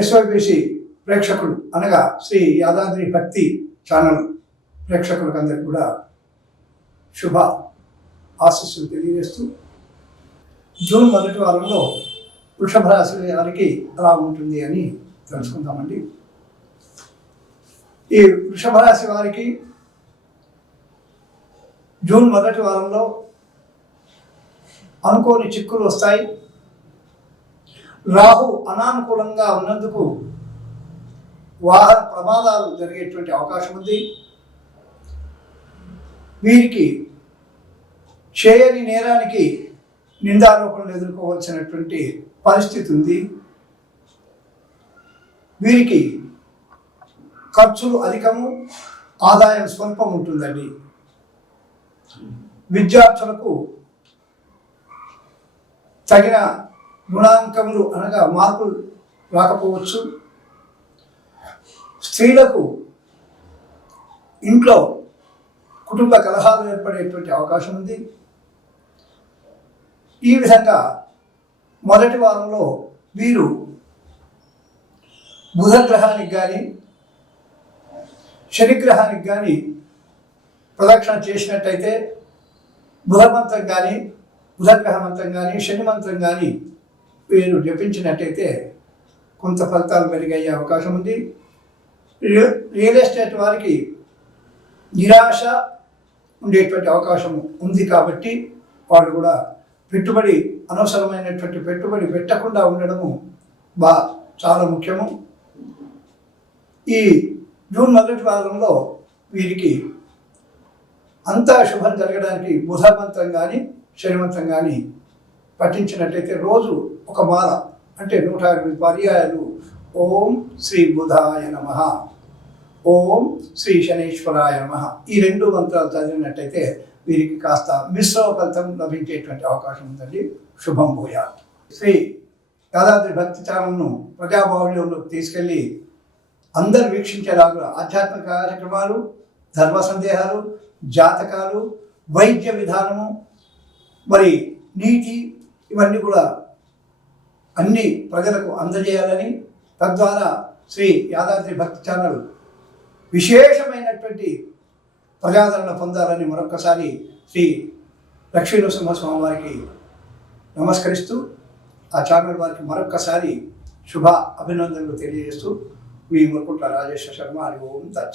ఎస్వైబిసి ప్రేక్షకులు అనగా శ్రీ యాదాద్రి భక్తి ఛానల్ ప్రేక్షకులకు అందరికీ కూడా శుభ ఆశీస్సులు తెలియజేస్తూ జూన్ మొదటి వారంలో వృషభ రాశి వారికి ఎలా ఉంటుంది అని తెలుసుకుందామండి. ఈ వృషభ రాశి వారికి జూన్ మొదటి వారంలో అనుకోని చిక్కులు వస్తాయి. రాహు అనానుకూలంగా ఉన్నందుకు వాహన ప్రమాదాలు జరిగేటువంటి అవకాశం ఉంది. వీరికి చేయని నేరానికి నిందారోపణలు ఎదుర్కోవాల్సినటువంటి పరిస్థితి ఉంది. వీరికి ఖర్చులు అధికము ఆదాయం స్వల్పం ఉంటుందండి. విద్యార్థులకు తగిన గుణాంకములు అనగా మార్పులు రాకపోవచ్చు. స్త్రీలకు ఇంట్లో కుటుంబ కలహాలు ఏర్పడేటువంటి అవకాశం ఉంది. ఈ విధంగా మొదటి వారంలో వీరు బుధగ్రహానికి కానీ శనిగ్రహానికి కానీ ప్రదక్షిణ చేసినట్టయితే బుధమంత్రం కానీ బుధగ్రహ మంత్రం కానీ శని మంత్రం కానీ వీరు జపించినట్టయితే కొంత ఫలితాలు మెరుగయ్యే అవకాశం ఉంది. రియల్ ఎస్టేట్ వారికి నిరాశ ఉండేటువంటి అవకాశం ఉంది కాబట్టి వాళ్ళు కూడా పెట్టుబడి అనవసరమైనటువంటి పెట్టుబడి పెట్టకుండా ఉండడము బా చాలా ముఖ్యము. ఈ జూన్ మొదటి వారంలో వీరికి అంతా శుభం జరగడానికి బుధమంతం కానీ శని కానీ పఠించినట్టయితే రోజు ఒక మాల అంటే నూట ఎనిమిది పర్యాయాలు. ఓం శ్రీ బుధాయ నమ. ఓం శ్రీ శనేశ్వరాయ నమ. ఈ రెండు మంత్రాలు చదివినట్టయితే వీరికి కాస్త మిశ్రమ ఫలితం లభించేటువంటి అవకాశం ఉందండి. శుభం భూయా శ్రీ యాదాద్రి భక్తి ఛానల్ను ప్రజాబాహుళ్యంలోకి తీసుకెళ్ళి అందరు వీక్షించేలాగా ఆధ్యాత్మిక కార్యక్రమాలు ధర్మ సందేహాలు జాతకాలు వైద్య విధానము మరి నీటి ఇవన్నీ కూడా అన్ని ప్రజలకు అందజేయాలని తద్వారా శ్రీ యాదాద్రి భక్తి ఛానల్ విశేషమైనటువంటి ప్రజాదరణ పొందాలని మరొకసారి శ్రీ లక్ష్మీ నరసింహస్వామి వారికి నమస్కరిస్తూ ఆ ఛానల్ వారికి మరొక్కసారి శుభ అభినందనలు తెలియజేస్తూ మీ మురుకుంట్ల రాజేశ్వర శర్మ హరి ఓం